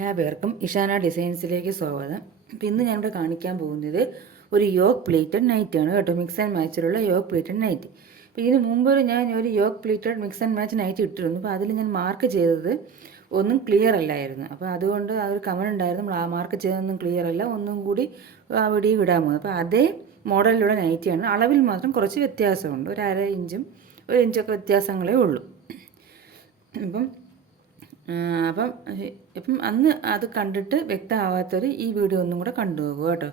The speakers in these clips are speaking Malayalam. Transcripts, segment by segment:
എല്ലാവർക്കും ഇഷാന ഡിസൈൻസിലേക്ക് സ്വാഗതം. അപ്പം ഇന്ന് ഞാനിവിടെ കാണിക്കാൻ പോകുന്നത് ഒരു യോക്ക് പ്ലേറ്റഡ് നൈറ്റാണ് കേട്ടോ. മിക്സ് ആൻഡ് മാച്ചിലുള്ള യോക്ക് പ്ലേറ്റഡ് നൈറ്റ്. അപ്പോൾ ഇതിന് മുമ്പ് ഞാൻ ഒരു yoke pleated mix and match night ഇട്ടിരുന്നു. അപ്പോൾ അതിൽ ഞാൻ മാർക്ക് ചെയ്തത് ഒന്നും ക്ലിയർ അല്ലായിരുന്നു. അപ്പോൾ അതുകൊണ്ട് ആ ഒരു കമൻറ്റ് ഉണ്ടായിരുന്നു, നമ്മൾ ആ മാർക്ക് ചെയ്തതൊന്നും ക്ലിയർ അല്ല, ഒന്നും കൂടി വീഡിയോ വിടാൻ പോകുന്നത്. അപ്പോൾ അതേ മോഡലിലുള്ള നൈറ്റിയാണ്. അളവിൽ മാത്രം കുറച്ച് വ്യത്യാസമുണ്ട്. ഒരു അര ഇഞ്ചും ഒരു ഇഞ്ചൊക്കെ വ്യത്യാസങ്ങളേ ഉള്ളൂ. അപ്പം ഇപ്പം അന്ന് അത് കണ്ടിട്ട് വ്യക്തമാവാത്തവർ ഈ വീഡിയോ ഒന്നും കൂടെ കണ്ടു പോകുക കേട്ടോ.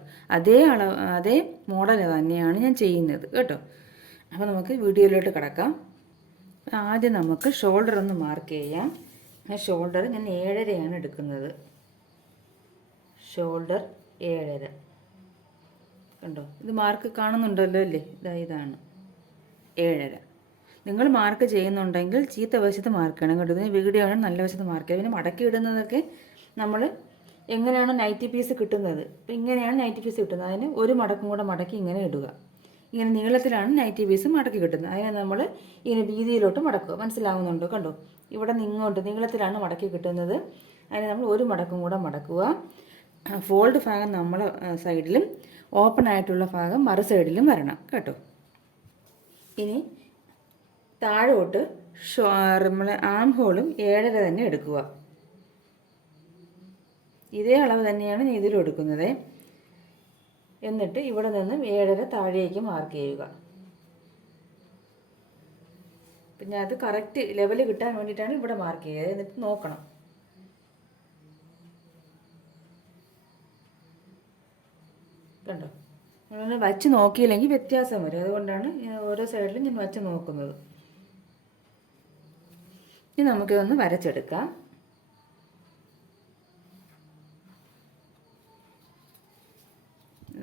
അതേ മോഡൽ തന്നെയാണ് ഞാൻ ചെയ്യുന്നത് കേട്ടോ. അപ്പോൾ നമുക്ക് വീഡിയോയിലോട്ട് കിടക്കാം. ആദ്യം നമുക്ക് ഷോൾഡർ ഒന്ന് മാർക്ക് ചെയ്യാം. ഷോൾഡർ ഞാൻ 7.5 എടുക്കുന്നത്. ഷോൾഡർ 7.5 കണ്ടോ, ഇത് മാർക്ക് കാണുന്നുണ്ടല്ലോ അല്ലേ? ഇതാണ് 7.5. നിങ്ങൾ മാർക്ക് ചെയ്യുന്നുണ്ടെങ്കിൽ ചീത്ത വശത്ത് മാർക്ക് ചെയ്യണം കേട്ടോ. ഇതിന് വീഡിയോ ആണ് നല്ല വശത്ത് മാർക്ക് ചെയ്യുക. പിന്നെ മടക്കി ഇടുന്നതൊക്കെ നമ്മൾ എങ്ങനെയാണ് നൈറ്റി പീസ് കിട്ടുന്നത്, ഇപ്പം ഇങ്ങനെയാണ് നൈറ്റി പീസ് കിട്ടുന്നത്. അതിന് ഒരു മടക്കും കൂടെ മടക്കി ഇങ്ങനെ ഇടുക. ഇങ്ങനെ നീളത്തിലാണ് നൈറ്റി പീസ് മടക്കി കിട്ടുന്നത്. അതിനെ നമ്മൾ ഇങ്ങനെ വീതിയിലോട്ട് മടക്കുക. മനസ്സിലാവുന്നുണ്ടോ? കണ്ടോ, ഇവിടെ നിങ്ങോട്ട് നീളത്തിലാണ് മടക്കി കിട്ടുന്നത്. അതിനെ നമ്മൾ ഒരു മടക്കും കൂടെ മടക്കുക. ഫോൾഡ് ഭാഗം നമ്മളെ സൈഡിലും ഓപ്പൺ ആയിട്ടുള്ള ഭാഗം മറു സൈഡിലും വരണം കേട്ടോ. ഇനി താഴോട്ട് നമ്മളെ ആം ഹോളും 7.5 തന്നെ എടുക്കുക. ഇതേ അളവ് തന്നെയാണ് ഞാൻ ഇതിലും എടുക്കുന്നത്. എന്നിട്ട് ഇവിടെ നിന്നും 7.5 താഴേക്ക് മാർക്ക് ചെയ്യുക. പിന്നെ അത് കറക്റ്റ് ലെവൽ കിട്ടാൻ വേണ്ടിയിട്ടാണ് ഇവിടെ മാർക്ക് ചെയ്യുക. എന്നിട്ട് നോക്കണം. കണ്ടോ, നമ്മളൊന്ന് വച്ച് നോക്കിയില്ലെങ്കിൽ വ്യത്യാസം വരും. അതുകൊണ്ടാണ് ഓരോ സൈഡിലും ഞാൻ വച്ച് നോക്കുന്നത്. ഇനി നമുക്കിതൊന്ന് വരച്ചെടുക്കാം.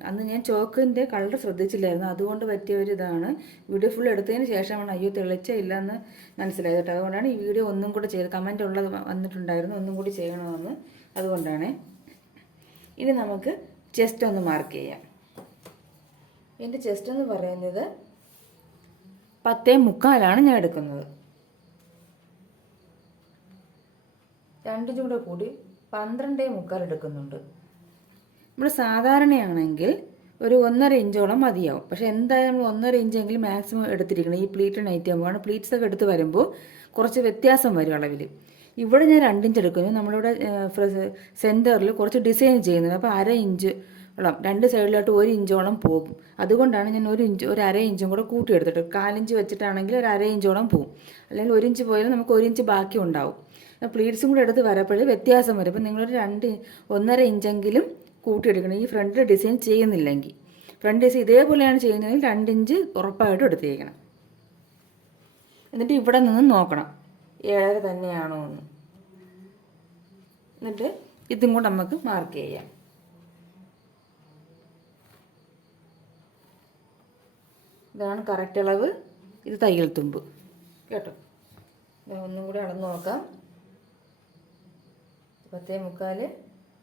അന്ന് ഞാൻ ചോക്കിൻ്റെ കളർ ശ്രദ്ധിച്ചില്ലായിരുന്നു, അതുകൊണ്ട് പറ്റിയ ഒരു ഇതാണ്. വീഡിയോ ഫുൾ എടുത്തതിന് ശേഷമാണ് അയ്യോ തെളിച്ചില്ലെന്ന് മനസ്സിലായത് കേട്ടോ. അതുകൊണ്ടാണ് ഈ വീഡിയോ ഒന്നും കൂടെ ചെയ്ത് കമൻറ്റ് ഉള്ളത് വന്നിട്ടുണ്ടായിരുന്നു, ഒന്നും കൂടി ചെയ്യണമെന്ന്. അതുകൊണ്ടാണ്. ഇനി നമുക്ക് ചെസ്റ്റ് ഒന്ന് മാർക്ക് ചെയ്യാം. എൻ്റെ ചെസ്റ്റ് എന്ന് പറയുന്നത് 10.75 ഞാൻ എടുക്കുന്നത്. 2 ഇഞ്ചും കൂടെ കൂടി 12.75 എടുക്കുന്നുണ്ട്. നമ്മൾ സാധാരണയാണെങ്കിൽ ഒരു 1.5 ഇഞ്ചോളം മതിയാവും. പക്ഷേ എന്തായാലും നമ്മൾ 1.5 ഇഞ്ചെങ്കിലും മാക്സിമം എടുത്തിരിക്കണം. ഈ പ്ലീറ്റ് നൈറ്റ് ആകുമ്പോൾ പ്ലീറ്റ്സ് ഒക്കെ എടുത്ത് വരുമ്പോൾ കുറച്ച് വ്യത്യാസം വരും അളവിൽ. ഇവിടെ ഞാൻ 2 ഇഞ്ച് എടുക്കുന്നു. നമ്മളിവിടെ സെൻറ്ററിൽ കുറച്ച് ഡിസൈൻ ചെയ്യുന്നത്. അപ്പോൾ 1/2 ഇഞ്ച് ഓളം 2 സൈഡിലോട്ട് 1 ഇഞ്ചോളം പോകും. അതുകൊണ്ടാണ് ഞാൻ ഒരു 1/2 ഇഞ്ചും കൂടെ കൂട്ടിയെടുത്തിട്ട് 1/4 ഇഞ്ച് വെച്ചിട്ടാണെങ്കിൽ ഒരു 1/2 ഇഞ്ചോളം പോകും. അല്ലെങ്കിൽ 1 ഇഞ്ച് പോയാലും നമുക്ക് 1 ഇഞ്ച് ബാക്കി ഉണ്ടാവും. പ്ലീറ്റ്സും കൂടെ എടുത്ത് വരപ്പോഴേ വ്യത്യാസം വരും. അപ്പോൾ നിങ്ങളൊരു 1.5 ഇഞ്ചെങ്കിലും കൂട്ടിയെടുക്കണം. ഈ ഫ്രണ്ടിൽ ഡിസൈൻ ചെയ്യുന്നില്ലെങ്കിൽ, ഫ്രണ്ട് ഡിസൈൻ ഇതേപോലെയാണ് ചെയ്യുന്നതെങ്കിൽ 2 ഇഞ്ച് ഉറപ്പായിട്ടും എടുത്തേക്കണം. എന്നിട്ട് ഇവിടെ നിന്ന് നോക്കണം 7.5 തന്നെയാണോ എന്ന്. എന്നിട്ട് ഇതും കൂടെ നമുക്ക് മാർക്ക് ചെയ്യാം. ഇതാണ് കറക്റ്റ് അളവ്. ഇത് തയ്യൽ തുമ്പ് കേട്ടോ. ഒന്നും കൂടി അളന്ന് നോക്കാം. 10.75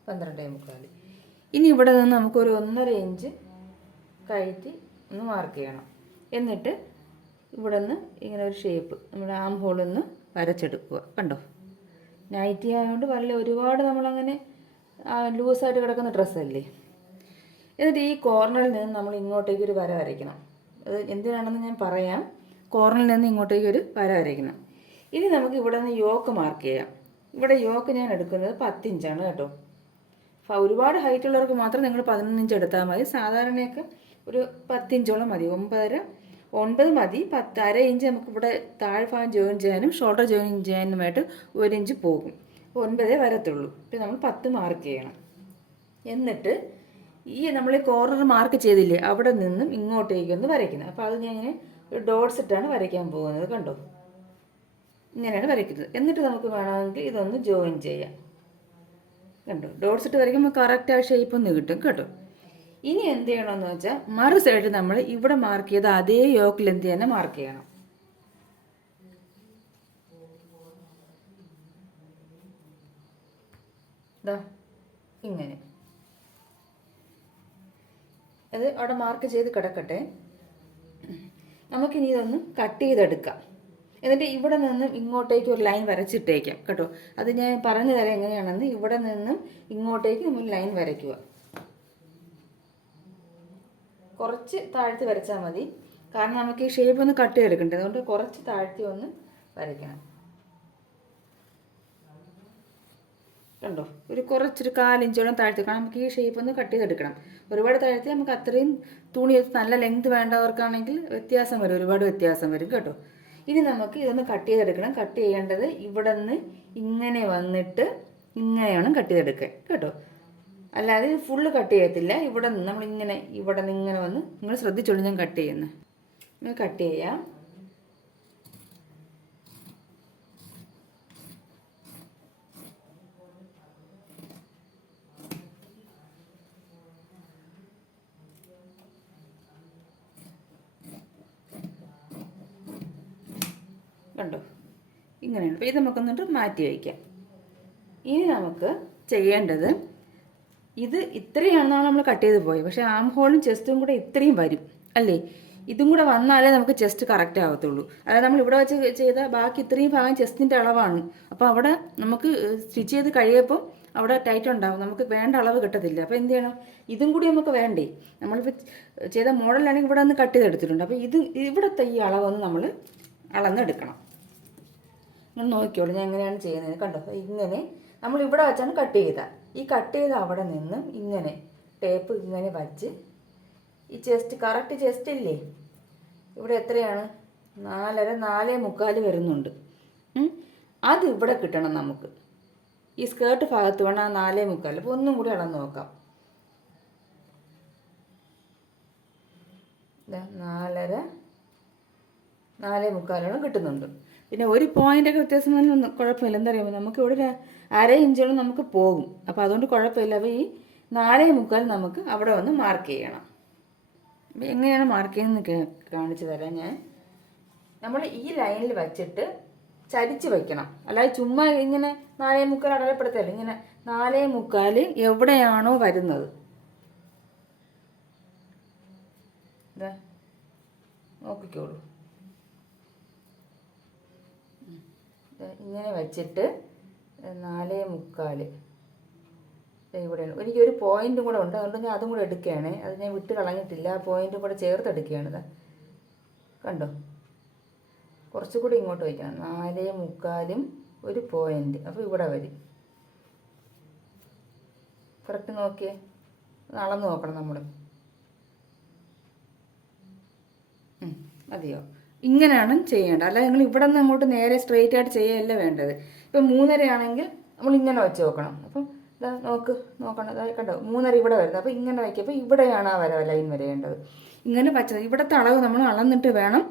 12.75. ഇനി ഇവിടെ നിന്ന് നമുക്കൊരു 1.5 ഇഞ്ച് കയറ്റി ഒന്ന് മാർക്ക് ചെയ്യണം. എന്നിട്ട് ഇവിടെ നിന്ന് ഇങ്ങനെ ഒരു ഷേപ്പ് നമ്മുടെ ആം ഹോളിൽ നിന്ന് വരച്ചെടുക്കുക. കണ്ടോ, നൈറ്റി ആയതുകൊണ്ട് ഒരുപാട് നമ്മളങ്ങനെ ലൂസായിട്ട് കിടക്കുന്ന ഡ്രസ്സല്ലേ. എന്നിട്ട് ഈ കോർണറിൽ നിന്ന് നമ്മൾ ഇങ്ങോട്ടേക്ക് ഒരു വര വരയ്ക്കണം. അത് എന്തിനാണെന്ന് ഞാൻ പറയാം. കോർണറിൽ നിന്ന് ഇങ്ങോട്ടേക്ക് ഒരു വര വരയ്ക്കണം. ഇനി നമുക്ക് ഇവിടെ നിന്ന് യോക്ക് മാർക്ക് ചെയ്യാം. ഇവിടെ യോക്ക് ഞാൻ എടുക്കുന്നത് 10 ഇഞ്ചാണ് കേട്ടോ. ഒരുപാട് ഹൈറ്റ് ഉള്ളവർക്ക് മാത്രം നിങ്ങൾ 11 ഇഞ്ച് എടുത്താൽ മതി. സാധാരണയൊക്കെ ഒരു 10 ഇഞ്ചോളം മതി. 9 മതി. 1/2 ഇഞ്ച് നമുക്ക് ഇവിടെ താഴ്ഭാഗം ജോയിൻ ചെയ്യാനും ഷോൾഡർ ജോയിൻ ചെയ്യാനുമായിട്ട് 1 ഇഞ്ച് പോകും. 9 വരത്തുള്ളൂ. പിന്നെ നമ്മൾ 10 മാർക്ക് ചെയ്യണം. എന്നിട്ട് ഈ നമ്മൾ കോർണർ മാർക്ക് ചെയ്തില്ലേ, അവിടെ നിന്നും ഇങ്ങോട്ടേക്കൊന്ന് വരയ്ക്കുന്നത്. അപ്പോൾ അത് ഞാൻ ഇങ്ങനെ ഒരു ഡോട്ട്സ് ഇട്ടാണ് വരയ്ക്കാൻ പോകുന്നത്. കണ്ടോ, ഇങ്ങനെയാണ് വരയ്ക്കുന്നത്. എന്നിട്ട് നമുക്ക് വേണമെങ്കിൽ ഇതൊന്ന് ജോയിൻ ചെയ്യാം. കണ്ടോ, ഡോട്ട്സ് ഇട്ട് വരയ്ക്കുമ്പോൾ കറക്റ്റ് ആ ഷേപ്പ് ഒന്ന് കിട്ടും കേട്ടോ. ഇനി എന്ത് ചെയ്യണമെന്ന് വെച്ചാൽ മറു സൈഡിൽ നമ്മൾ ഇവിടെ മാർക്ക് ചെയ്ത അതേ യോക്ക് ലെന്ത് തന്നെ മാർക്ക് ചെയ്യണം. ഇതാ ഇങ്ങനെ അത് അവിടെ മാർക്ക് ചെയ്ത് കിടക്കട്ടെ. നമുക്കിനി ഇതൊന്ന് കട്ട് ചെയ്തെടുക്കാം. എന്നിട്ട് ഇവിടെ നിന്നും ഇങ്ങോട്ടേക്ക് ഒരു ലൈൻ വരച്ചിട്ടേക്കാം കേട്ടോ. അത് ഞാൻ പറഞ്ഞു തരാം എങ്ങനെയാണെന്ന്. ഇവിടെ നിന്നും ഇങ്ങോട്ടേക്ക് നമ്മൾ ലൈൻ വരയ്ക്കുക. കുറച്ച് താഴ്ത്തി വരച്ചാൽ മതി, കാരണം നമുക്ക് ഈ ഷേപ്പ് ഒന്ന് കട്ട് ചെയ്തെടുക്കണ്ടേ. അതുകൊണ്ട് കുറച്ച് താഴ്ത്തി ഒന്ന് വരയ്ക്കണം. കണ്ടോ, ഒരു കുറച്ചൊരു 1/4 ഇഞ്ചോളം താഴ്ത്തി, കാരണം നമുക്ക് ഈ ഷേപ്പ് ഒന്ന് കട്ട് ചെയ്തെടുക്കണം. ഒരുപാട് താഴ്ത്തി നമുക്ക് അത്രയും തുണി നല്ല ലെങ്ത് വേണ്ടവർക്കാണെങ്കിൽ വ്യത്യാസം വരും, ഒരുപാട് വ്യത്യാസം വരും കേട്ടോ. ഇനി നമുക്ക് ഇതൊന്ന് കട്ട് ചെയ്തെടുക്കണം. കട്ട് ചെയ്യേണ്ടത് ഇവിടെ നിന്ന് ഇങ്ങനെ വന്നിട്ട് ഇങ്ങനെയാണ് കട്ട് ചെയ്തെടുക്കുക കേട്ടോ. അല്ലാതെ ഇത് ഫുള്ള് കട്ട് ചെയ്യത്തില്ല. ഇവിടെ നിന്ന് നമ്മളിങ്ങനെ ഇവിടെ നിന്ന് ഇങ്ങനെ വന്ന്, നിങ്ങൾ ശ്രദ്ധിച്ചോളൂ ഞാൻ കട്ട് ചെയ്യുന്നത്. കട്ട് ചെയ്യാം. കണ്ടോ, ഇങ്ങനെയാണ്. അപ്പോൾ ഇത് നമുക്കൊന്നിട്ട് മാറ്റി വയ്ക്കാം. ഇനി നമുക്ക് ചെയ്യേണ്ടത്, ഇത് ഇത്രയാണെന്നാണ് നമ്മൾ കട്ട് ചെയ്ത് പോയത്, പക്ഷേ ആം ഹോളും ചെസ്റ്റും കൂടെ ഇത്രയും വരും അല്ലേ. ഇതും കൂടെ വന്നാലേ നമുക്ക് ചെസ്റ്റ് കറക്റ്റ് ആവത്തുള്ളൂ. അതായത് നമ്മൾ ഇവിടെ വെച്ച് ചെയ്ത ബാക്കി ഇത്രയും ഭാഗം ചെസ്റ്റിൻ്റെ അളവാണ്. അപ്പോൾ അവിടെ നമുക്ക് സ്റ്റിച്ച് ചെയ്ത് കഴിയപ്പോൾ അവിടെ ടൈറ്റ് ഉണ്ടാവും, നമുക്ക് വേണ്ട അളവ് കിട്ടത്തില്ല. അപ്പോൾ എന്ത് ചെയ്യണം, ഇതും കൂടി നമുക്ക് വേണ്ടേ. നമ്മളിപ്പോൾ ചെയ്ത മോഡലാണെങ്കിൽ ഇവിടെ ഒന്ന് കട്ട് ചെയ്തെടുത്തിട്ടുണ്ട്. അപ്പോൾ ഇവിടുത്തെ ഈ അളവൊന്ന് നമ്മൾ അളന്നെടുക്കണം. നിങ്ങൾ നോക്കിയോളൂ ഞാൻ എങ്ങനെയാണ് ചെയ്യുന്നത്. കണ്ടോ, ഇങ്ങനെ നമ്മൾ ഇവിടെ വെച്ചാണ് കട്ട് ചെയ്ത. ഈ കട്ട് ചെയ്ത അവിടെ നിന്ന് ഇങ്ങനെ ടേപ്പ് ഇങ്ങനെ വച്ച് ഈ ചെസ്റ്റ് കറക്റ്റ് ചെസ്റ്റ് ഇല്ലേ, ഇവിടെ എത്രയാണ് 4.5 4.25 വരുന്നുണ്ട്. അത് ഇവിടെ കിട്ടണം നമുക്ക്. ഈ സ്കേർട്ട് ഭാഗത്ത് വേണം ആ 4.25. അപ്പോൾ ഒന്നും കൂടി അളന്ന് നോക്കാം. 4.5 4.25 കിട്ടുന്നുണ്ട്. പിന്നെ ഒരു പോയിൻ്റൊക്കെ വ്യത്യാസം ഒന്നും കുഴപ്പമില്ല. എന്താ പറയുമ്പോൾ നമുക്ക് ഇവിടെ ഒരു 1/2 ഇഞ്ചോളം നമുക്ക് പോകും. അപ്പോൾ അതുകൊണ്ട് കുഴപ്പമില്ല. അപ്പോൾ ഈ 4.25 നമുക്ക് അവിടെ വന്ന് മാർക്ക് ചെയ്യണം. അപ്പോൾ എങ്ങനെയാണ് മാർക്ക് ചെയ്യുന്നത് കാണിച്ചു തരാം ഞാൻ. നമ്മൾ ഈ ലൈനിൽ വച്ചിട്ട് ചരിച്ച് വയ്ക്കണം. അല്ലാതെ ചുമ്മാ ഇങ്ങനെ 4.25 അടയാളപ്പെടുത്തല്ല. ഇങ്ങനെ 4.25 എവിടെയാണോ വരുന്നത്, ഇതാ നോക്കിക്കോളൂ. ഇങ്ങനെ വെച്ചിട്ട് 4.25 ഇവിടെയാണ്. എനിക്കൊരു പോയിൻറ്റും കൂടെ ഉണ്ട്, അതുകൊണ്ട് ഞാൻ അതും കൂടെ എടുക്കുകയാണ്. അത് ഞാൻ വിട്ട് കളഞ്ഞിട്ടില്ല, ആ പോയിൻറ്റും കൂടെ ചേർത്ത് എടുക്കുകയാണ്. കണ്ടോ, കുറച്ചുകൂടി ഇങ്ങോട്ട് വയ്ക്കണം. 4.25 ഒരു പോയിൻറ്റ്. അപ്പോൾ ഇവിടെ വരും. കറക്റ്റ് നോക്കിയേ, അളന്ന് നോക്കണം നമ്മൾ. മതിയോ? ഇങ്ങനെയാണ് ചെയ്യേണ്ടത്. അല്ല നിങ്ങൾ ഇവിടെ നിന്ന് അങ്ങോട്ട് നേരെ സ്ട്രെയിറ്റ് ആയിട്ട് ചെയ്യുകയല്ല വേണ്ടത്. ഇപ്പം 3.5 ആണെങ്കിൽ നമ്മൾ ഇങ്ങനെ വെച്ച് നോക്കണം. അപ്പം ഇതാ നോക്കണം, അതായത് കണ്ടോ 3.5 ഇവിടെ വരുന്നത്. അപ്പോൾ ഇങ്ങനെ വയ്ക്കുമ്പോൾ ഇവിടെയാണ് ആ ലൈൻ വരേണ്ടത്. ഇങ്ങനെ വച്ചത് ഇവിടുത്തെ അളവ് നമ്മൾ അളന്നിട്ട് വേണം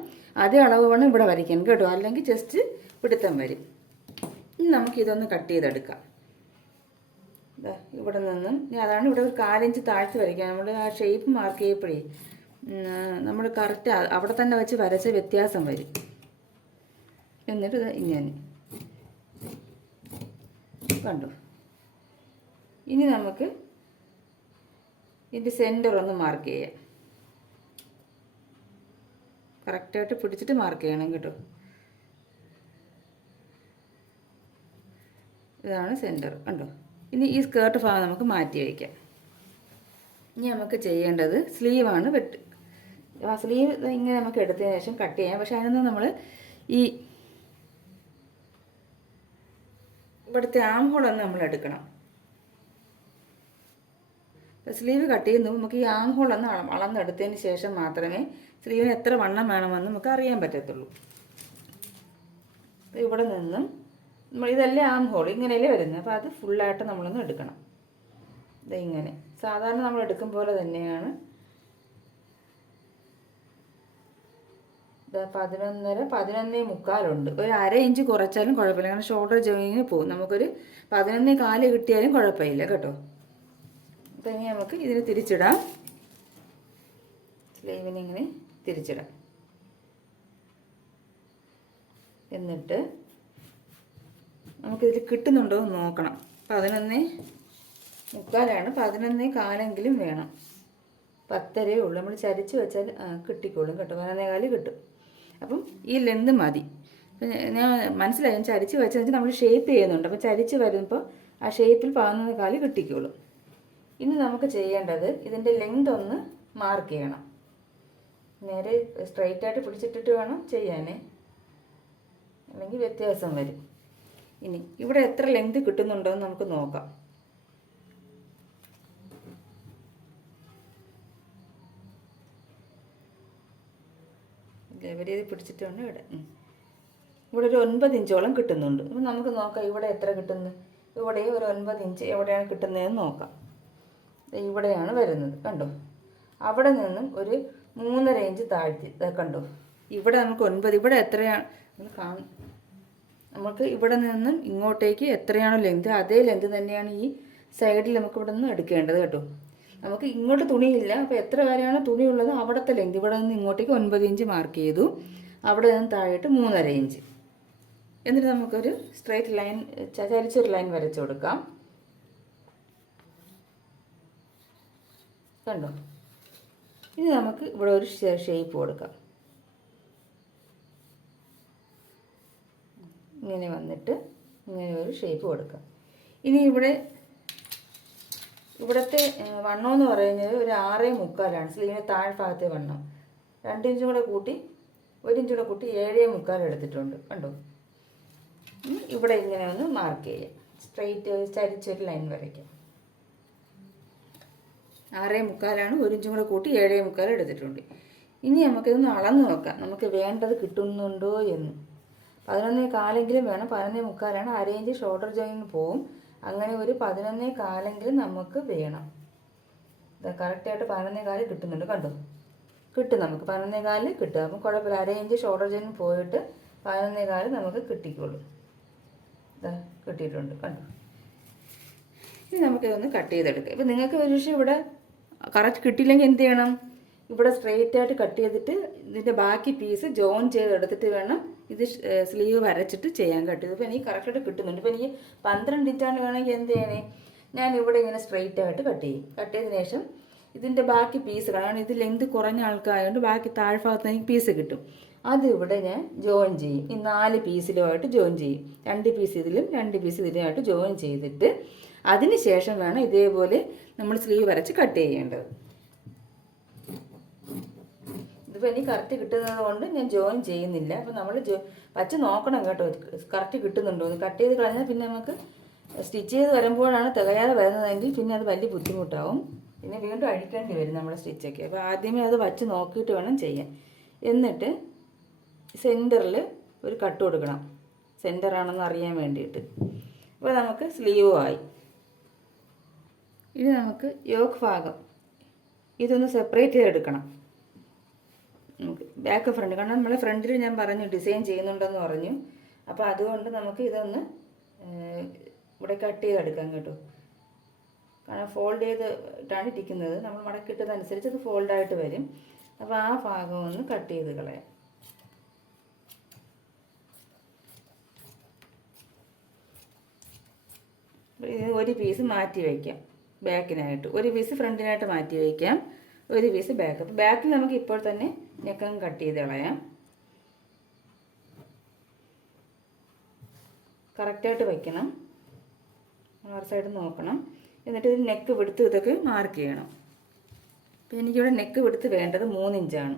അതേ അളവ് വേണം ഇവിടെ വരയ്ക്കാൻ കേട്ടോ, അല്ലെങ്കിൽ ജസ്റ്റ് പിടുത്തം വരും. ഇനി നമുക്കിതൊന്ന് കട്ട് ചെയ്തെടുക്കാം. ഇവിടെ നിന്നും അതാണ് ഇവിടെ ഒരു 1/4 ഇഞ്ച് താഴ്ത്തി വരയ്ക്കാം. നമ്മൾ ആ ഷേപ്പ് മാർക്ക് ചെയ്യപ്പോഴേ നമ്മൾ കറക്റ്റ് അവിടെ തന്നെ വെച്ച് വരച്ച വ്യത്യാസം വരും. എന്നിട്ട് ഇങ്ങനെ കണ്ടു. ഇനി നമുക്ക് ഇതിൻ്റെ സെൻറ്റർ ഒന്ന് മാർക്ക് ചെയ്യാം. കറക്റ്റായിട്ട് പിടിച്ചിട്ട് മാർക്ക് ചെയ്യണം കേട്ടോ. ഇതാണ് സെൻറ്റർ കണ്ടോ. ഇനി ഈ സ്കേർട്ട് ഭാഗം നമുക്ക് മാറ്റി വയ്ക്കാം. ഇനി നമുക്ക് ചെയ്യേണ്ടത് സ്ലീവാണ്. ആ സ്ലീവ് ഇങ്ങനെ നമുക്ക് എടുത്തതിന് ശേഷം കട്ട് ചെയ്യാം. പക്ഷെ അതിനൊന്നും നമ്മൾ ഈ ഇവിടുത്തെ ആം ഹോളൊന്ന് നമ്മൾ എടുക്കണം. സ്ലീവ് കട്ട് ചെയ്യുമ്പോൾ നമുക്ക് ഈ ആം ഹോളൊന്ന് അളന്നെടുത്തതിന് ശേഷം മാത്രമേ സ്ലീവിന് എത്ര വണ്ണം വേണമെന്ന് നമുക്ക് അറിയാൻ പറ്റത്തുള്ളൂ. അപ്പോൾ ഇവിടെ നിന്നും ഇതല്ലേ ആം ഹോൾ, ഇങ്ങനെയല്ലേ വരുന്നത്. അപ്പോൾ അത് ഫുള്ളായിട്ട് നമ്മളൊന്ന് എടുക്കണം. ഇങ്ങനെ സാധാരണ നമ്മൾ എടുക്കും പോലെ തന്നെയാണ്. 11.5 11.25 ഉണ്ട്. ഒരു 1/2 ഇഞ്ച് കുറച്ചാലും കുഴപ്പമില്ല, കാരണം ഷോൾഡർ ജോയിങ്ങിന് പോകും. നമുക്കൊരു 11.25 കിട്ടിയാലും കുഴപ്പമില്ല കേട്ടോ. അപ്പം ഇനി നമുക്ക് ഇതിന് തിരിച്ചിടാം. സ്ലീവിന് ഇങ്ങനെ തിരിച്ചിടാം. എന്നിട്ട് നമുക്കിതിൽ കിട്ടുന്നുണ്ടോ എന്ന് നോക്കണം. 11.25 11.25 വേണം. 10.5 ഉള്ളൂ. നമ്മൾ ചരിച്ച് വെച്ചാൽ കിട്ടിക്കോളും കേട്ടോ. 11.25 കിട്ടും. അപ്പം ഈ ലെന്ത് മതി. അപ്പം ഞാൻ മനസ്സിലായി, ഞാൻ ചരിച്ച് വെച്ചതെന്ന് വെച്ചാൽ നമ്മൾ ഷേപ്പ് ചെയ്യുന്നുണ്ട്. അപ്പോൾ ചരിച്ച് വരുമ്പോൾ ആ ഷേപ്പിൽ 11 കാല് കിട്ടിക്കോളും. ഇനി നമുക്ക് ചെയ്യേണ്ടത് ഇതിൻ്റെ ലെങ്ത് ഒന്ന് മാർക്ക് ചെയ്യണം. നേരെ സ്ട്രൈറ്റായിട്ട് പിടിച്ചിട്ടിട്ട് വേണം ചെയ്യാനേ, അല്ലെങ്കിൽ വ്യത്യാസം വരും. ഇനി ഇവിടെ എത്ര ലെങ്ത് കിട്ടുന്നുണ്ടോ എന്ന് നമുക്ക് നോക്കാം. ലെവൽ ചെയ്ത് പിടിച്ചിട്ട് വേണം ഇവിടെ ഒരു 9 ഇഞ്ചോളം കിട്ടുന്നുണ്ട്. അപ്പം നമുക്ക് നോക്കാം ഇവിടെ എത്ര കിട്ടുന്നു. ഇവിടെ ഒരു 9 ഇഞ്ച് എവിടെയാണ് കിട്ടുന്നതെന്ന് നോക്കാം. ഇവിടെയാണ് വരുന്നത്, കണ്ടോ. അവിടെ നിന്നും ഒരു 3.5 ഇഞ്ച് താഴ്ത്തി കണ്ടോ. ഇവിടെ നമുക്ക് 9, ഇവിടെ എത്രയാണ് നമുക്ക് ഇവിടെ നിന്നും ഇങ്ങോട്ടേക്ക് എത്രയാണോ ലെങ്ത്, അതേ ലെങ്ത് തന്നെയാണ് ഈ സൈഡിൽ നമുക്ക് ഇവിടെ നിന്ന് എടുക്കേണ്ടത് കേട്ടോ. നമുക്ക് ഇങ്ങോട്ട് തുണിയില്ല, അപ്പോൾ എത്ര വരെയാണ് തുണിയുള്ളത് അവിടുത്തെ ലെങ്ത്. ഇവിടെ നിന്ന് ഇങ്ങോട്ടേക്ക് 9 ഇഞ്ച് മാർക്ക് ചെയ്തു, അവിടെ നിന്ന് താഴോട്ട് 3.5 ഇഞ്ച്. എന്നിട്ട് നമുക്കൊരു സ്ട്രൈറ്റ് ലൈൻ, ചരിച്ചൊരു ലൈൻ വരച്ചു കൊടുക്കാം. കണ്ടോ. ഇനി നമുക്ക് ഇവിടെ ഒരു ഷേപ്പ് കൊടുക്കാം. ഇങ്ങനെ വന്നിട്ട് ഇങ്ങനെ ഒരു ഷേപ്പ് കൊടുക്കാം. ഇനി ഇവിടുത്തെ വണ്ണം എന്ന് പറയുന്നത് ഒരു 6.75 സ്ലീവിൻ്റെ താഴ്ഭാഗത്തെ വണ്ണം. 2 ഇഞ്ചും കൂടെ കൂട്ടി 1 ഇഞ്ചും കൂടെ കൂട്ടി 7.75 എടുത്തിട്ടുണ്ട്, കണ്ടോ. ഇവിടെ ഇങ്ങനെ ഒന്ന് മാർക്ക് ചെയ്യാം. സ്ട്രെയിറ്റ് ചരിച്ചൊരു ലൈൻ വരയ്ക്കാം. 6.75 1 ഇഞ്ചും കൂടെ കൂട്ടി 7.75 എടുത്തിട്ടുണ്ട്. ഇനി നമുക്കിതൊന്ന് അളന്ന് നോക്കാം, നമുക്ക് വേണ്ടത് കിട്ടുന്നുണ്ടോ എന്ന്. 11.25 വേണം. 11.75 1/2 ഇഞ്ച് ഷോൾഡർ ജോയിന് പോവും. അങ്ങനെ ഒരു 11.25 നമുക്ക് വേണം. കറക്റ്റായിട്ട് 11.25 കിട്ടുന്നുണ്ട്, കണ്ടോ. കിട്ടും, നമുക്ക് 11.25 കിട്ടും. അപ്പം കുഴപ്പമില്ല. 1/2 ഇഞ്ച് ഷോൾഡർ ജോയിന് പോയിട്ട് 11.25 നമുക്ക് കിട്ടിക്കോളൂ. കിട്ടിയിട്ടുണ്ട്, കണ്ടോ. ഇനി നമുക്കിതൊന്ന് കട്ട് ചെയ്തെടുക്കാം. ഇപ്പം നിങ്ങൾക്ക് ഒരു പക്ഷേ ഇവിടെ കറക്റ്റ് കിട്ടിയില്ലെങ്കിൽ എന്ത് ചെയ്യണം, ഇവിടെ സ്ട്രെയിറ്റ് ആയിട്ട് കട്ട് ചെയ്തിട്ട് ഇതിൻ്റെ ബാക്കി പീസ് ജോയിൻ ചെയ്തെടുത്തിട്ട് വേണം ഇത് സ്ലീവ് വരച്ചിട്ട് ചെയ്യാൻ. കട്ട് ചെയ്ത് ഇപ്പോൾ എനിക്ക് കറക്റ്റായിട്ട് കിട്ടുന്നുണ്ട്. ഇപ്പോൾ എനിക്ക് 12 ഇഞ്ചാണ് വേണമെങ്കിൽ എന്ത് ചെയ്യണേ, ഞാൻ ഇവിടെ ഇങ്ങനെ സ്ട്രെയിറ്റ് ആയിട്ട് കട്ട് ചെയ്യും. കട്ട് ചെയ്തതിന് ശേഷം ഇതിൻ്റെ ബാക്കി പീസ്, കാരണം ഇത് ലെങ്ത് കുറഞ്ഞ ആൾക്കായതുകൊണ്ട് ബാക്കി താഴ്ഭാഗത്ത് എനിക്ക് പീസ് കിട്ടും. അതിവിടെ ഞാൻ ജോയിൻ ചെയ്യും. ഈ 4 പീസിലുമായിട്ട് ജോയിൻ ചെയ്യും. 2 പീസ് ഇതിലും 2 പീസ് ഇതിലുമായിട്ട് ജോയിൻ ചെയ്തിട്ട് അതിന് ശേഷം വേണം ഇതേപോലെ നമ്മൾ സ്ലീവ് വരച്ച് കട്ട് ചെയ്യേണ്ടത്. ഇതിപ്പോൾ എനിക്ക് കറക്റ്റ് കിട്ടുന്നത് കൊണ്ട് ഞാൻ ജോയിൻ ചെയ്യുന്നില്ല. അപ്പോൾ നമ്മൾ വച്ച് നോക്കണം കേട്ടോ, കറക്റ്റ് കിട്ടുന്നുണ്ടോ എന്ന്. കട്ട് ചെയ്ത് കളഞ്ഞാൽ പിന്നെ നമുക്ക് സ്റ്റിച്ച് ചെയ്ത് വരുമ്പോഴാണ് തികയാതെ വരുന്നതെങ്കിൽ പിന്നെ അത് വലിയ ബുദ്ധിമുട്ടാവും. പിന്നെ വീണ്ടും അഴിക്കേണ്ടി വരും നമ്മുടെ സ്റ്റിച്ചൊക്കെ. അപ്പോൾ ആദ്യമേ അത് വച്ച് നോക്കിയിട്ട് വേണം ചെയ്യാൻ. എന്നിട്ട് സെൻറ്ററിൽ ഒരു കട്ട് കൊടുക്കണം, സെൻറ്ററാണെന്ന് അറിയാൻ വേണ്ടിയിട്ട്. അപ്പോൾ നമുക്ക് സ്ലീവും ആയി. ഇനി നമുക്ക് യോക്ക് ഭാഗം ഇതൊന്ന് സെപ്പറേറ്റ് ചെയ്തെടുക്കണം. നമുക്ക് ബാക്ക് ഫ്രണ്ട്, കാരണം നമ്മളെ ഫ്രണ്ടിൽ ഞാൻ പറഞ്ഞു ഡിസൈൻ ചെയ്യുന്നുണ്ടെന്ന് പറഞ്ഞു. അപ്പോൾ അതുകൊണ്ട് നമുക്ക് ഇതൊന്ന് ഇവിടെ കട്ട് ചെയ്തെടുക്കാം കേട്ടോ. കാരണം ഫോൾഡ് ചെയ്തിട്ടാണ് ഇരിക്കുന്നത്, നമ്മൾ മടക്കിട്ടതനുസരിച്ച് അത് ഫോൾഡായിട്ട് വരും. അപ്പോൾ ആ ഭാഗം ഒന്ന് കട്ട് ചെയ്ത് കളയാം. ഇത് ഒരു പീസ് മാറ്റി വയ്ക്കാം ബാക്കിനായിട്ട്, ഒരു പീസ് ഫ്രണ്ടിനായിട്ട് മാറ്റി വയ്ക്കാം, ഒരു പീസ് ബാക്ക്. അപ്പോൾ ബാക്കിൽ നമുക്ക് ഇപ്പോൾ തന്നെ നെക്കം കട്ട് ചെയ്ത് കളയാം. കറക്റ്റായിട്ട് വയ്ക്കണം, ആറ് സൈഡ് നോക്കണം. എന്നിട്ട് ഇത് നെക്ക് വിടുത്ത് ഇതൊക്കെ മാർക്ക് ചെയ്യണം. അപ്പോൾ എനിക്കിവിടെ നെക്ക് വിടുത്ത് വേണ്ടത് 3 ഇഞ്ചാണ്.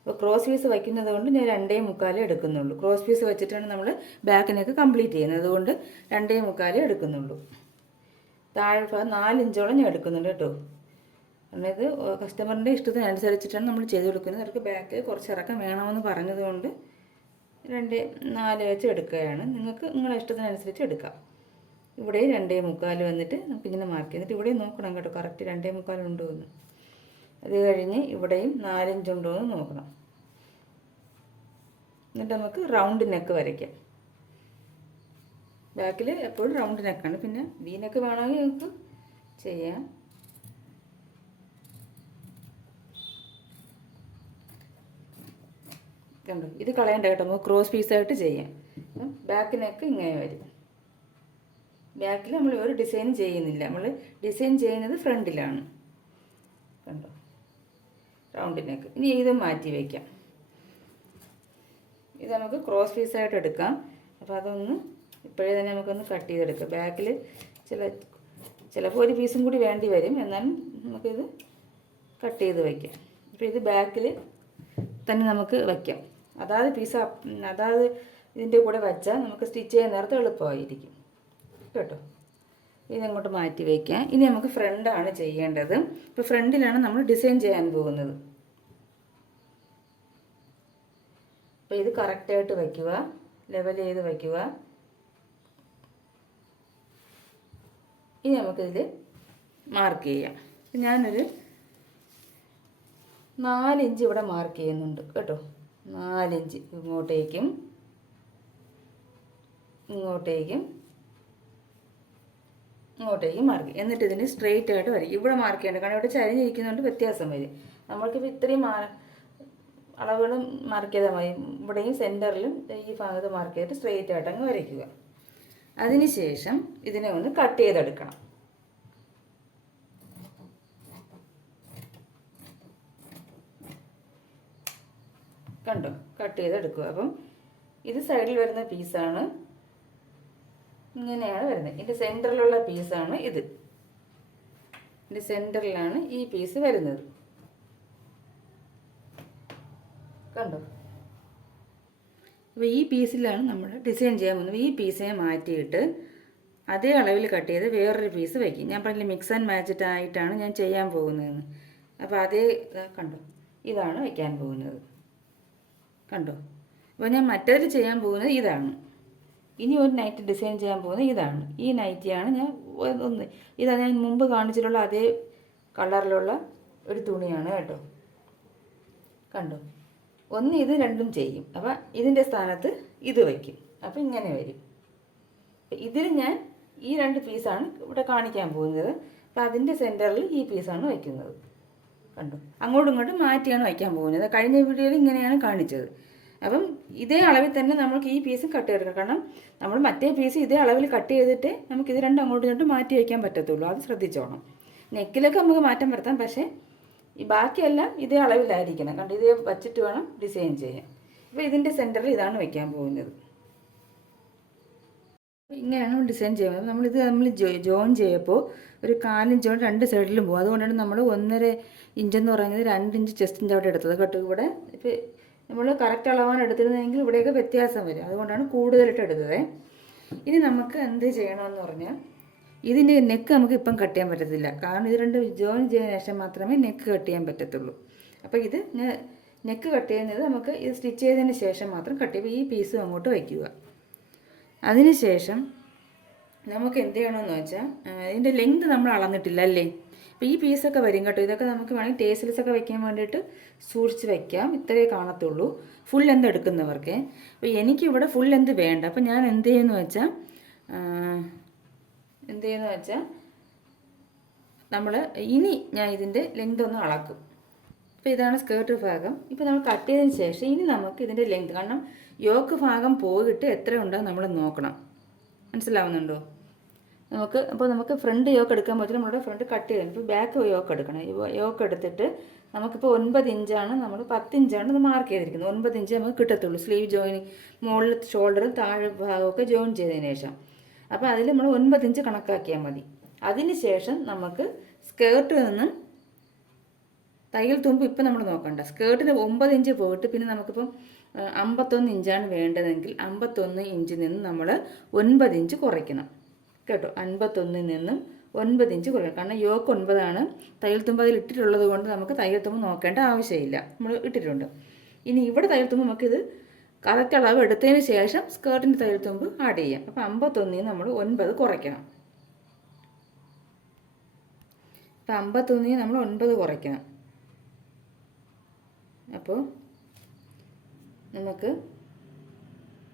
അപ്പോൾ ക്രോസ് പീസ് വയ്ക്കുന്നത് കൊണ്ട് ഞാൻ 2.25 എടുക്കുന്നുള്ളൂ. ക്രോസ് പീസ് വെച്ചിട്ടാണ് നമ്മൾ ബാക്ക് നെക്ക് കംപ്ലീറ്റ് ചെയ്യുന്നത്, അതുകൊണ്ട് 2.25 എടുക്കുന്നുള്ളൂ. താഴെ 4 ഇഞ്ചോളം ഞാൻ എടുക്കുന്നുണ്ട് കേട്ടോ. കാരണം ഇത് കസ്റ്റമറിൻ്റെ ഇഷ്ടത്തിനനുസരിച്ചിട്ടാണ് നമ്മൾ ചെയ്ത് കൊടുക്കുന്നത്. അവർക്ക് ബാക്ക് കുറച്ച് ഇറക്കം വേണമെന്ന് പറഞ്ഞതുകൊണ്ട് 2.4 വെച്ച് എടുക്കുകയാണ്. നിങ്ങൾക്ക് നിങ്ങളുടെ ഇഷ്ടത്തിനനുസരിച്ച് എടുക്കാം. ഇവിടെ 2.25 വന്നിട്ട് നമുക്കിങ്ങനെ മാർക്ക് ചെയ്തിട്ട് ഇവിടെ നോക്കണം കേട്ടോ, കറക്റ്റ് 2.25 ഉണ്ടോ എന്ന്. അത് കഴിഞ്ഞ് ഇവിടെയും 4 ഇഞ്ച് ഉണ്ടോ എന്ന് നോക്കണം. എന്നിട്ട് നമുക്ക് റൗണ്ട് നെക്ക് വരയ്ക്കാം. ബാക്കിൽ എപ്പോഴും റൗണ്ട് നെക്കാണ്. പിന്നെ വി നെക്ക് വേണമെങ്കിൽ നമുക്ക് ചെയ്യാം. കണ്ടോ, ഇത് കളയണ്ട കേട്ടോ, നമുക്ക് ക്രോസ് പീസായിട്ട് ചെയ്യാം. ബാക്ക് നെക്ക് ഇങ്ങനെ വരും. ബാക്കിൽ നമ്മൾ ഒരു ഡിസൈൻ ചെയ്യുന്നില്ല, നമ്മൾ ഡിസൈൻ ചെയ്യുന്നത് ഫ്രണ്ടിലാണ്. കണ്ടോ, റൗണ്ട് നെക്ക്. ഇനി ഇത് മാറ്റി വയ്ക്കാം. ഇത് നമുക്ക് ക്രോസ് പീസായിട്ട് എടുക്കാം. അപ്പോൾ അതൊന്ന് ഇപ്പോഴേ തന്നെ നമുക്കൊന്ന് കട്ട് ചെയ്തെടുക്കാം. ബാക്കിൽ ചിലപ്പോൾ ഒരു പീസും കൂടി വേണ്ടി വരും, എന്നാലും നമുക്കിത് കട്ട് ചെയ്ത് വയ്ക്കാം. അപ്പോൾ ഇത് ബാക്കിൽ തന്നെ നമുക്ക് വയ്ക്കാം. അതായത് ഇതിൻ്റെ കൂടെ വച്ചാൽ നമുക്ക് സ്റ്റിച്ച് ചെയ്യാൻ നേരത്തെ എളുപ്പമായിരിക്കും കേട്ടോ. ഇതങ്ങോട്ട് മാറ്റി വയ്ക്കാം. ഇനി നമുക്ക് ഫ്രണ്ടാണ് ചെയ്യേണ്ടത്. ഇപ്പോൾ ഫ്രണ്ടിലാണ് നമ്മൾ ഡിസൈൻ ചെയ്യാൻ പോകുന്നത്. അപ്പോൾ ഇത് കറക്റ്റായിട്ട് വയ്ക്കുക, ലെവൽ ചെയ്ത് വയ്ക്കുക. ഇനി നമുക്കിതിൽ മാർക്ക് ചെയ്യാം. ഞാനൊരു 4 ഇഞ്ച് ഇവിടെ മാർക്ക് ചെയ്യുന്നുണ്ട് കേട്ടോ. 4 ഇഞ്ച് ഇങ്ങോട്ടേക്കും മാർക്ക് ചെയ്യും. എന്നിട്ട് ഇതിന് സ്ട്രെയിറ്റ് ആയിട്ട് വരും. ഇവിടെ മാർക്ക് ചെയ്യേണ്ട, കാരണം ഇവിടെ ചരിഞ്ഞിരിക്കുന്നതുകൊണ്ട് വ്യത്യാസം വരും. നമ്മൾക്കിപ്പോൾ ഇത്രയും അളവുകളും മാർക്ക് ചെയ്താൽ മതി. ഇവിടെയും സെൻറ്ററിലും ഈ ഭാഗത്ത് മാർക്ക് ചെയ്തിട്ട് സ്ട്രെയിറ്റ് ആയിട്ട് അങ്ങ് വരയ്ക്കുക. അതിനുശേഷം ഇതിനെ ഒന്ന് കട്ട് ചെയ്തെടുക്കണം. കണ്ടോ, കട്ട് ചെയ്തെടുക്കുക. അപ്പം ഇത് സൈഡിൽ വരുന്ന പീസാണ്, ഇങ്ങനെയാണ് വരുന്നത്. ഇതിൻ്റെ സെൻറ്ററിലുള്ള പീസാണ് ഇത്. ഇതിൻ്റെ സെൻറ്ററിലാണ് ഈ പീസ് വരുന്നത്. കണ്ടോ, അപ്പോൾ ഈ പീസിലാണ് നമ്മൾ ഡിസൈൻ ചെയ്യാൻ പോകുന്നത്. ഈ പീസിനെ മാറ്റിയിട്ട് അതേ അളവിൽ കട്ട് ചെയ്ത് വേറൊരു പീസ് വയ്ക്കും. ഞാൻ പറഞ്ഞില്ല മിക്സ് ആൻഡ് മാച്ച് ആയിട്ടാണ് ഞാൻ ചെയ്യാൻ പോകുന്നതെന്ന്. അപ്പോൾ അതേ കണ്ടോ, ഇതാണ് വയ്ക്കാൻ പോകുന്നത്. കണ്ടോ, അപ്പോൾ ഞാൻ മറ്റേതിൽ ചെയ്യാൻ പോകുന്നത് ഇതാണ്. ഇനി ഒരു നൈറ്റ് ഡിസൈൻ ചെയ്യാൻ പോകുന്നത് ഇതാണ്. ഈ നൈറ്റിയാണ് ഞാൻ ഇതാ ഞാൻ മുമ്പ് കാണിച്ചിട്ടുള്ള അതേ കളറിലുള്ള ഒരു തുണിയാണ് കേട്ടോ. കണ്ടോ, ഇത് രണ്ടും ചെയ്യും. അപ്പം ഇതിൻ്റെ സ്ഥാനത്ത് ഇത് വയ്ക്കും. അപ്പോൾ ഇങ്ങനെ വരും. ഇതിൽ ഞാൻ ഈ 2 പീസാണ് ഇവിടെ കാണിക്കാൻ പോകുന്നത്. അപ്പോൾ അതിൻ്റെ സെൻറ്ററിൽ ഈ പീസാണ് വയ്ക്കുന്നത്. കണ്ടോ, അങ്ങോട്ടും ഇങ്ങോട്ടും മാറ്റിയാണ് വയ്ക്കാൻ പോകുന്നത്. കഴിഞ്ഞ വീഡിയോയിൽ ഇങ്ങനെയാണ് കാണിച്ചത്. അപ്പം ഇതേ അളവിൽ തന്നെ നമുക്ക് ഈ പീസും കട്ട് ചെയ്തെടുക്കാം. കാരണം നമ്മൾ മറ്റേ പീസ് ഇതേ അളവിൽ കട്ട് ചെയ്തിട്ട് നമുക്ക് ഇത് രണ്ടും അങ്ങോട്ടും ഇങ്ങോട്ടും മാറ്റി വയ്ക്കാൻ പറ്റത്തുള്ളൂ. അത് ശ്രദ്ധിച്ചോണം. നെക്കിലൊക്കെ നമുക്ക് മാറ്റം വരുത്താം, പക്ഷേ ഈ ബാക്കിയെല്ലാം ഇതേ അളവിലായിരിക്കണം. കണ്ട് ഇതേ വച്ചിട്ട് വേണം ഡിസൈൻ ചെയ്യാൻ. അപ്പോൾ ഇതിൻ്റെ സെൻറ്ററിൽ ഇതാണ് വയ്ക്കാൻ പോകുന്നത്. ഇങ്ങനെയാണ് ഡിസൈൻ ചെയ്യുന്നത്. നമ്മൾ ജോയിൻ ചെയ്യപ്പോൾ ഒരു 4 ഇഞ്ചോടെ 2 സൈഡിലും പോകും. അതുകൊണ്ടാണ് നമ്മൾ 1.5 ഇഞ്ചെന്ന് പറയുന്നത് 2 ഇഞ്ച് ചെസ്റ്റിൻ്റെ അവിടെ എടുത്തത് കേട്ടോ. ഇവിടെ ഇപ്പോൾ നമ്മൾ കറക്റ്റ് അളവാണ് എടുത്തിരുന്നതെങ്കിൽ ഇവിടെയൊക്കെ വ്യത്യാസം വരും. അതുകൊണ്ടാണ് കൂടുതലായിട്ട് എടുത്തത്. ഇനി നമുക്ക് എന്ത് ചെയ്യണമെന്ന് പറഞ്ഞാൽ ഇതിൻ്റെ നെക്ക് നമുക്ക് ഇപ്പം കട്ട് ചെയ്യാൻ പറ്റത്തില്ല. കാരണം ഇത് 2 ജോയിൻ ചെയ്തതിന് ശേഷം മാത്രമേ നെക്ക് കട്ട് ചെയ്യാൻ പറ്റത്തുള്ളൂ. അപ്പോൾ ഇത് നെക്ക് കട്ട് ചെയ്യുന്നത് നമുക്ക് ഇത് സ്റ്റിച്ച് ചെയ്തതിന് ശേഷം മാത്രം കട്ട് ചെയ്യുമ്പോൾ ഈ പീസും അങ്ങോട്ട് വയ്ക്കുക. അതിനുശേഷം നമുക്ക് എന്ത് ചെയ്യണമെന്ന് വെച്ചാൽ ഇതിൻ്റെ ലെങ്ത് നമ്മൾ അളന്നിട്ടില്ല അല്ലേ. അപ്പോൾ ഈ പീസൊക്കെ വരും കേട്ടോ. ഇതൊക്കെ നമുക്ക് വേണമെങ്കിൽ ടേസ്റ്റിലൊക്കെ വയ്ക്കാൻ വേണ്ടിയിട്ട് സൂക്ഷിച്ച് വയ്ക്കാം. ഇത്രയേ കാണത്തുള്ളൂ ഫുൾ ലെന്ത് എടുക്കുന്നവർക്ക്. അപ്പോൾ എനിക്കിവിടെ ഫുൾ ലെന്ത് വേണ്ട. അപ്പോൾ ഞാൻ എന്ത് ചെയ്യുമെന്ന് വെച്ചാൽ നമ്മൾ ഞാൻ ഇതിൻ്റെ ലെങ്ത് ഒന്ന് അളക്കും. അപ്പോൾ ഇതാണ് സ്കേർട്ട് ഭാഗം. ഇപ്പോൾ നമ്മൾ കട്ട് ചെയ്തതിന് ശേഷം ഇനി നമുക്ക് ഇതിൻ്റെ ലെങ്ത്, കാരണം യോക്ക് ഭാഗം പോയിട്ട് എത്ര ഉണ്ടെന്ന് നമ്മൾ നോക്കണം. മനസ്സിലാവുന്നുണ്ടോ? നമുക്ക് ഫ്രണ്ട് യോക്ക് എടുക്കാൻ പറ്റില്ല. നമ്മുടെ ഫ്രണ്ട് കട്ട് ചെയ്യണം. ഇപ്പോൾ ബാക്ക് യോക്ക് എടുക്കണം. യോക്ക് എടുത്തിട്ട് നമുക്കിപ്പോൾ 9 ഇഞ്ചാണ്, നമ്മൾ 10 ഇഞ്ചാണ് ഇത് മാർക്ക് ചെയ്തിരിക്കുന്നത്. 9 ഇഞ്ച് നമുക്ക് കിട്ടത്തുള്ളൂ. സ്ലീവ് ജോയിൻ മുകളിൽ ഷോൾഡറും താഴെ ഭാഗമൊക്കെ ജോയിൻ ചെയ്തതിന് ശേഷം. അപ്പോൾ അതിൽ നമ്മൾ 9 ഇഞ്ച് കണക്കാക്കിയാൽ മതി. അതിന് ശേഷം നമുക്ക് സ്കേർട്ടിൽ നിന്നും തയ്യൽ തുമ്പ് ഇപ്പം നമ്മൾ നോക്കണ്ട. സ്കേർട്ടിന് 9 ഇഞ്ച് പോയിട്ട് പിന്നെ നമുക്കിപ്പം 51 ഇഞ്ചാണ് വേണ്ടതെങ്കിൽ 51 ഇഞ്ചിൽ നിന്ന് നമ്മൾ 9 ഇഞ്ച് കുറയ്ക്കണം കേട്ടോ. 51 നിന്നും 9 ഇഞ്ച് കുറയ്ക്കണം. കാരണം യോക്ക് 9 തയ്യൽ തുമ്പ് അതിൽ ഇട്ടിട്ടുള്ളത് കൊണ്ട് നമുക്ക് തയ്യൽ തുമ്പ് നോക്കേണ്ട ആവശ്യമില്ല. നമ്മൾ ഇട്ടിട്ടുണ്ട്. ഇനി ഇവിടെ തയ്യൽ തുമ്പ് നമുക്കിത് കറക്റ്റ് അളവ് എടുത്തതിന് ശേഷം സ്കേർട്ടിൻ്റെ തയ്യൽ തുമ്പ് ആഡ് ചെയ്യാം. അപ്പോൾ 51 നമ്മൾ 9 കുറയ്ക്കണം. അപ്പോൾ 51 നമ്മൾ 9 കുറയ്ക്കണം. അപ്പോൾ നമുക്ക്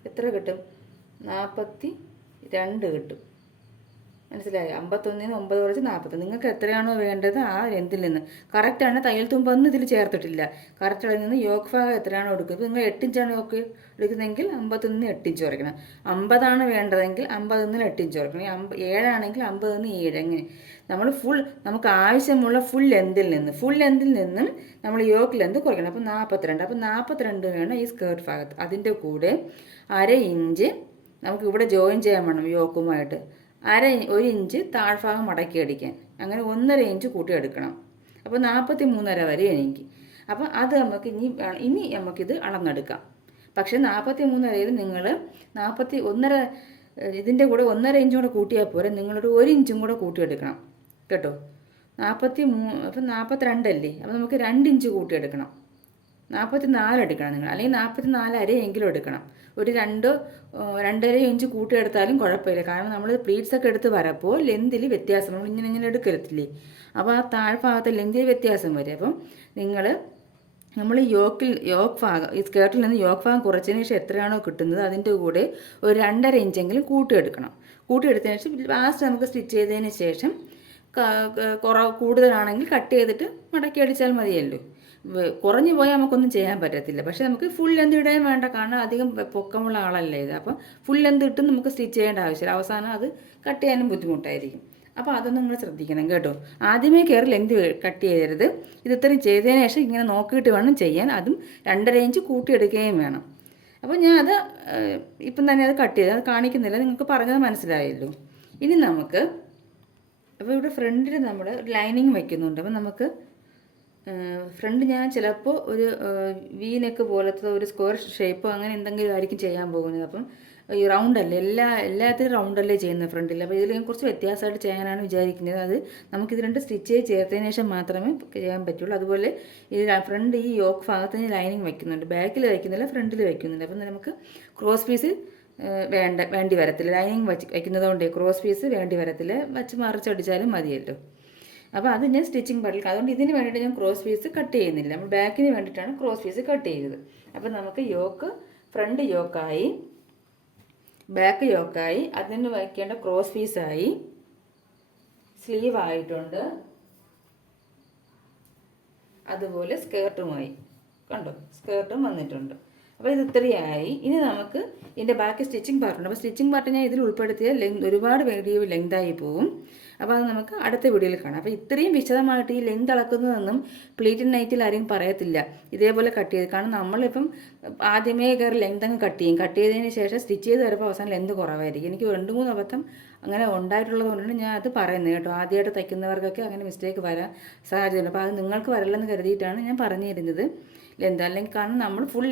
എത്ര കിട്ടും? 42 കിട്ടും. മനസ്സിലായി? 51 9 കുറച്ച് 40. നിങ്ങൾക്ക് എത്രയാണോ വേണ്ടത് ആ ലെന്തിൽ നിന്ന് കറക്റ്റാണ്. തയ്യൽ തുമ്പൊന്നും ഇതിൽ ചേർത്തിട്ടില്ല. കറക്റ്റ് അതിൽ നിന്ന് യോക്ക് ഭാഗം എത്രയാണോ എടുക്കുന്നത്, ഇപ്പോൾ നിങ്ങൾ 8 ഇഞ്ചാണ് യോക്ക് എടുക്കുന്നതെങ്കിൽ 51 8 ഇഞ്ച് കുറയ്ക്കണം. 50 വേണ്ടതെങ്കിൽ 50 8 ഇഞ്ച് കുറയ്ക്കണം. 7 ആണെങ്കിൽ 50 7. അങ്ങനെ നമ്മൾ നമുക്ക് ആവശ്യമുള്ള ഫുൾ ലെന്തിൽ നിന്നും നമ്മൾ യോക്ക് ലെന്ത് കുറയ്ക്കണം. അപ്പോൾ 42. അപ്പോൾ 42 വേണം ഈ സ്കേർട്ട് ഭാഗത്ത്. അതിൻ്റെ കൂടെ 1/2 ഇഞ്ച് നമുക്ക് ഇവിടെ ജോയിൻ ചെയ്യാൻ വേണം യോക്കുമായിട്ട്. 1 ഇഞ്ച് താഴ്ഭാഗം മടക്കി അടിക്കാൻ. അങ്ങനെ 1.5 ഇഞ്ച് കൂട്ടിയെടുക്കണം. അപ്പോൾ 43.5 വരെ എനിക്ക്. അപ്പോൾ അത് നമുക്ക് ഇനി നമുക്കിത് അളന്നെടുക്കാം. പക്ഷേ 43.5 നിങ്ങൾ 1.5 ഇതിൻ്റെ കൂടെ 1.5 ഇഞ്ചും കൂടെ കൂട്ടിയാൽ പോരെ, നിങ്ങളൊരു 1 ഇഞ്ചും കൂടെ കൂട്ടിയെടുക്കണം കേട്ടോ. 43 അപ്പം 42 അല്ലേ, അപ്പോൾ നമുക്ക് 2 ഇഞ്ച് കൂട്ടിയെടുക്കണം. 44 എടുക്കണം നിങ്ങൾ, അല്ലെങ്കിൽ 44.5 എങ്കിലും എടുക്കണം. ഒരു 2.5 ഇഞ്ച് കൂട്ടിയെടുത്താലും കുഴപ്പമില്ല. കാരണം നമ്മൾ പ്ലീറ്റ്സൊക്കെ എടുത്ത് വരപ്പോൾ ലെന്തിൽ വ്യത്യാസം, നമ്മൾ ഇങ്ങനെ എടുക്കരുത്തില്ലേ, അപ്പോൾ ആ താഴ്ഭാഗത്തെ ലെന്തിൽ വ്യത്യാസം വരും. അപ്പം നമ്മൾ യോക്ക് ഭാഗം, ഈ സ്കേർട്ടിൽ നിന്ന് യോക്ക് ഭാഗം കുറച്ചതിന് ശേഷം എത്രയാണോ കിട്ടുന്നത് അതിൻ്റെ കൂടെ ഒരു 2.5 ഇഞ്ചെങ്കിലും കൂട്ടിയെടുക്കണം. കൂട്ടിയെടുത്തതിന് ശേഷം ലാസ്റ്റ് നമുക്ക് സ്റ്റിച്ച് ചെയ്തതിന് ശേഷം കൂടുതലാണെങ്കിൽ കട്ട് ചെയ്തിട്ട് മടക്കി അടിച്ചാൽ മതിയല്ലോ. കുറഞ്ഞു പോയാൽ നമുക്കൊന്നും ചെയ്യാൻ പറ്റത്തില്ല. പക്ഷേ നമുക്ക് ഫുൾ ലെന്ത് ഇടാൻ വേണ്ട, കാരണം അധികം പൊക്കമുള്ള ആളല്ലേ ഇത്. അപ്പം ഫുൾ ലെന്ത് ഇട്ട് നമുക്ക് സ്റ്റിച്ച് ചെയ്യേണ്ട ആവശ്യമില്ല. അവസാനം അത് കട്ട് ചെയ്യാനും ബുദ്ധിമുട്ടായിരിക്കും. അപ്പോൾ അതൊന്നും നിങ്ങൾ ശ്രദ്ധിക്കണം കേട്ടോ. ആദ്യമേ കയറി ലെന്ത് കട്ട് ചെയ്യരുത്. ഇത് ഇത്രയും ചെയ്തതിന് ശേഷം ഇങ്ങനെ നോക്കിയിട്ട് വേണം ചെയ്യാൻ. അതും 2.5 ഇഞ്ച് കൂട്ടിയെടുക്കുകയും വേണം. അപ്പോൾ ഞാൻ അത് ഇപ്പം തന്നെ അത് കട്ട് ചെയ്ത് അത് കാണിക്കുന്നില്ല, നിങ്ങൾക്ക് പറഞ്ഞത് മനസ്സിലായല്ലോ. ഇനി നമുക്ക് അപ്പോൾ ഇവിടെ ഫ്രണ്ടിൽ നമ്മൾ ലൈനിങ് വയ്ക്കുന്നുണ്ട്. അപ്പം നമുക്ക് ഫ്രണ്ട് ഞാൻ ചിലപ്പോൾ ഒരു വി നെക്ക് പോലത്തെ ഒരു സ്ക്വയർ ഷേപ്പോ അങ്ങനെ എന്തെങ്കിലും ആയിരിക്കും ചെയ്യാൻ പോകുന്നത്. അപ്പം ഈ റൗണ്ടല്ലേ, എല്ലാത്തിനും റൗണ്ടല്ലേ ചെയ്യുന്നത് ഫ്രണ്ടിൽ. അപ്പോൾ ഇതിൽ കുറച്ച് വ്യത്യാസമായിട്ട് ചെയ്യാനാണ് വിചാരിക്കുന്നത്. അത് നമുക്കിത് 2 സ്റ്റിച്ച് ചേർത്തതിന് ശേഷം മാത്രമേ ചെയ്യാൻ പറ്റുള്ളൂ. അതുപോലെ ഈ ഫ്രണ്ട് ഈ യോക്ക് ഭാഗത്തിന് ലൈനിങ് വയ്ക്കുന്നുണ്ട്, ബാക്കിൽ വയ്ക്കുന്നില്ല, ഫ്രണ്ടിൽ വയ്ക്കുന്നുണ്ട്. അപ്പം നമുക്ക് ക്രോസ് പീസ് വേണ്ടി വരത്തില്ല. ലൈനിങ് വയ്ക്കുന്നത് കൊണ്ട് ക്രോസ് പീസ് വേണ്ടി വരത്തില്ല, വച്ച് മറിച്ചടിച്ചാലും മതിയല്ലോ. അപ്പോൾ അത് ഞാൻ സ്റ്റിച്ചിങ് പഠിക്കും. അതുകൊണ്ട് ഇതിന് വേണ്ടിയിട്ട് ഞാൻ ക്രോസ് പീസ് കട്ട് ചെയ്യുന്നില്ല, നമ്മൾ ബാക്കിന് വേണ്ടിയിട്ടാണ് ക്രോസ് പീസ് കട്ട് ചെയ്തത്. അപ്പോൾ നമുക്ക് യോക്ക് ഫ്രണ്ട് യോക്കായി, ബാക്ക് യോക്കായി, അതിന് വയ്ക്കേണ്ട ക്രോസ് പീസായി, സ്ലീവ് ആയിട്ടുണ്ട്, അതുപോലെ സ്കേർട്ടുമായി കണ്ടോ, സ്കേർട്ടും വന്നിട്ടുണ്ട്. അപ്പോൾ ഇത് ഇത്രയായി. ഇനി നമുക്ക് ഇതിൻ്റെ ബാക്കി സ്റ്റിച്ചിങ് പാർട്ടുണ്ട്. അപ്പോൾ സ്റ്റിച്ചിങ് പാർട്ട് ഞാൻ ഇതിൽ ഉൾപ്പെടുത്തിയാൽ ഒരുപാട് വീഡിയോ ലെങ്തായി പോവും. അപ്പോൾ അത് നമുക്ക് അടുത്ത വീഡിയോയിൽ കാണാം. അപ്പോൾ ഇത്രയും വിശദമായിട്ട് ഈ ലെങ്ത് അളക്കുന്നതൊന്നും പ്ലീറ്റഡ് നൈറ്റിൽ ആരെയും പറയത്തില്ല. ഇതേപോലെ കട്ട് ചെയ്ത്, കാരണം നമ്മളിപ്പം ആദ്യമേ കയറി ലെങ്ത് അങ്ങ് കട്ട് ചെയ്യും. കട്ട് ചെയ്തതിന് ശേഷം സ്റ്റിച്ച് ചെയ്ത് വരുമ്പോൾ അവസാനം ലെങ്ത് കുറവായിരിക്കും. എനിക്ക് 2-3 അബദ്ധം അങ്ങനെ ഉണ്ടായിട്ടുള്ളത് കൊണ്ടാണ് ഞാൻ അത് പറയുന്നത് കേട്ടോ. ആദ്യമായിട്ട് തയ്ക്കുന്നവർക്കൊക്കെ അങ്ങനെ മിസ്റ്റേക്ക് വരാൻ സാധ്യതയുണ്ട്. അപ്പോൾ അത് നിങ്ങൾക്ക് വരില്ലെന്ന് കരുതിയിട്ടാണ് ഞാൻ പറഞ്ഞു തരുന്നത് ലെന്ത്. അല്ലെങ്കിൽ കാരണം നമ്മൾ ഫുൾ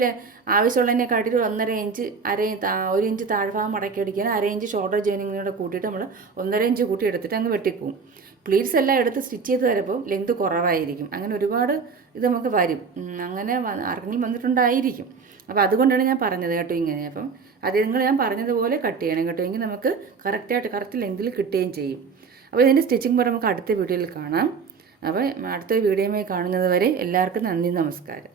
ആവശ്യമുള്ളതിനെക്കാട്ടിൽ 1.5 ഇഞ്ച് 1 ഇഞ്ച് താഴ്ഭാഗം മടക്കി അടിക്കാൻ 1/2 ഇഞ്ച് ഷോൾഡർ ജോയിനിങ്ങിനോട് കൂട്ടിയിട്ട് നമ്മൾ 1.5 ഇഞ്ച് കൂട്ടി എടുത്തിട്ട് അങ്ങ് വെട്ടിപ്പോവും. പ്ലീറ്റ്സ് എല്ലാം എടുത്ത് സ്റ്റിച്ച് ചെയ്ത് വരുമ്പോൾ ലെന്ത് കുറവായിരിക്കും. അങ്ങനെ ഒരുപാട് ഇത് നമുക്ക് വരും. അങ്ങനെ ആർക്കെങ്കിലും വന്നിട്ടുണ്ടായിരിക്കും. അപ്പോൾ അതുകൊണ്ടാണ് ഞാൻ പറഞ്ഞത് കേട്ടോ ഇങ്ങനെ. അപ്പം അത് ഞാൻ പറഞ്ഞതുപോലെ കട്ട് ചെയ്യണം കേട്ടോ, എങ്കിൽ നമുക്ക് കറക്റ്റ് ലെന്തിൽ കിട്ടുകയും ചെയ്യും. അപ്പോൾ ഇതിൻ്റെ സ്റ്റിച്ചിങ് പോലെ നമുക്ക് അടുത്ത വീഡിയോയിൽ കാണാം. അപ്പോൾ അടുത്ത വീഡിയോയുമായി കാണുന്നത് വരെ എല്ലാവർക്കും നന്ദി, നമസ്കാരം.